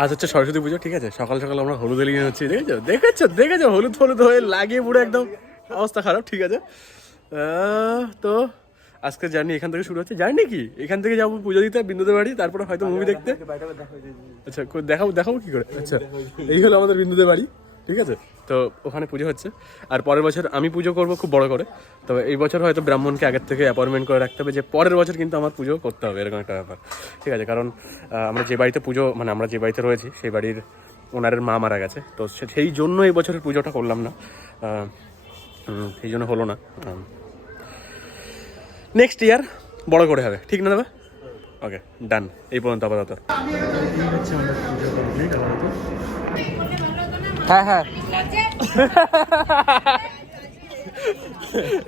আজ হচ্ছে সরস্বতী পুজো, ঠিক আছে। সকাল সকাল আমরা হলুদ লিয়ে হচ্ছি, দেখেছো হলুদ হলুদ হয়ে লাগিয়ে পুরো একদম অবস্থা খারাপ, ঠিক আছে। তো আজকে জার্নি এখান থেকে শুরু হচ্ছে। জার্নি কি, এখান থেকে যাবো পুজো দিতে বিন্দুদের বাড়ি, তারপরে হয়তো মুভি দেখতে। আচ্ছা দেখাবো কি করে। আচ্ছা এই হলো আমাদের বিন্দুদের বাড়ি, ঠিক আছে। তো ওখানে পুজো হচ্ছে, আর পরের বছর আমি পুজো করবো খুব বড় করে। তবে এই বছর হয়তো ব্রাহ্মণকে আগের থেকে অ্যাপয়েন্টমেন্ট করে রাখতে হবে, যে পরের বছর কিন্তু আমার পুজো করতে হবে, এরকম একটা ব্যাপার, ঠিক আছে। কারণ আমরা যে বাড়িতে পুজো, মানে আমরা যে বাড়িতে রয়েছি সেই বাড়ির ওনারের মা মারা গেছে, তো সেই জন্য এই বছরের পুজোটা করলাম না, সেই জন্য হলো না। নেক্সট ইয়ার বড় করে হবে, ঠিক না দাদা? ওকে ডান, এই পর্যন্ত আপাতত। হ্যাঁ হ্যাঁ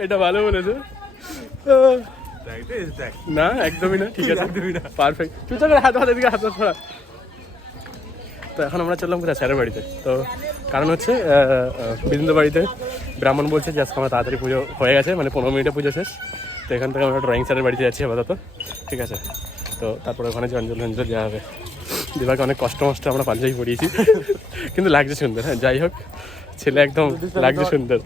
এটা ভালো বলেছে না, একদমই না, ঠিক আছে, পারফেক্ট। চুচা করে হাত দিকে হাত ছড়া। তো এখন আমরা চললাম কোথায়, স্যারের বাড়িতে। তো কারণ হচ্ছে বিন্দু বাড়িতে ব্রাহ্মণ বলছে যে আজকে আমার তাড়াতাড়ি পুজো হয়ে গেছে, মানে 15 মিনিটে পুজো শেষ। তো এখান থেকে আমরা ড্রয়িং স্যারের বাড়িতে যাচ্ছি আপাতত, ঠিক আছে। তো তারপরে ওখানে অঞ্জল দেওয়া হবে। দিবাকে অনেক কষ্ট আমরা পাঞ্জাবি পরিয়েছি, কিন্তু লাগছে সুন্দর। হ্যাঁ যাই হোক, ছেলে একদম লাগছে সুন্দর।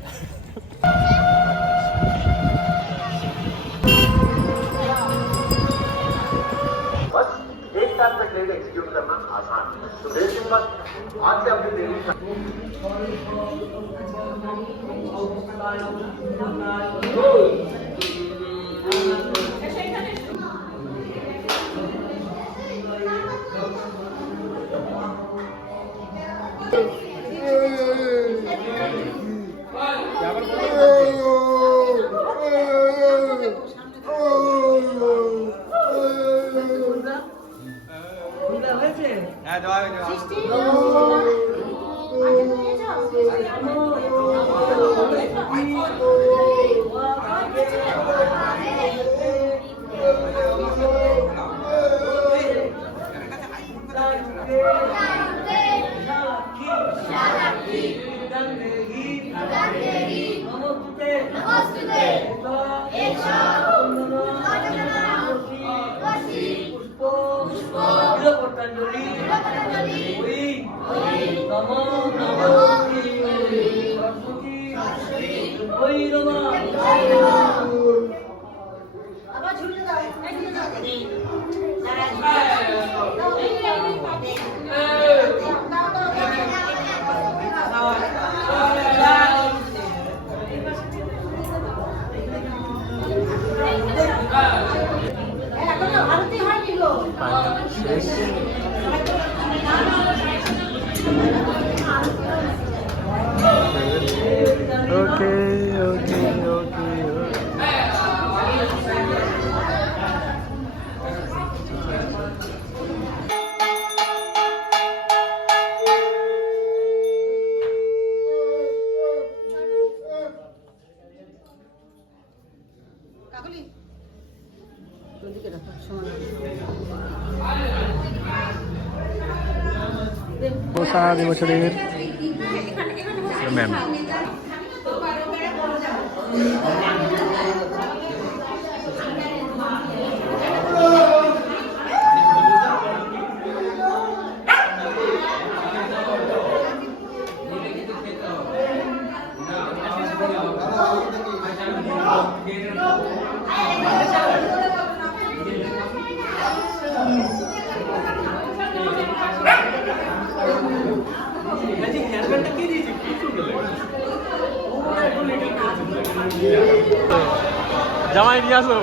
সারা বছরের ম্যাম জামাই নিয়ে আসো।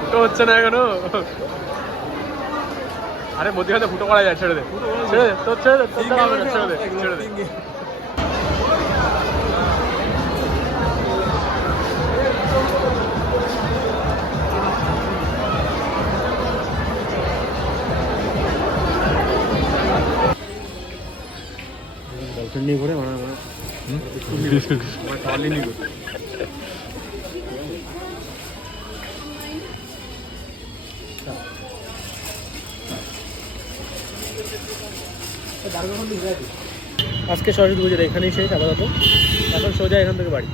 ফুটো হচ্ছে না এখনো। আরে মধ্যে হয়তো ফুটো করা যায়, ছেড়ে দে তোর, ছেড়ে দে। नहीं করে মানে আমার টলি নি করে আজকে সরস্বতী পুজোর এখানেই শেষ আপাতত। এখন সোজা এখান থেকে বাড়ি।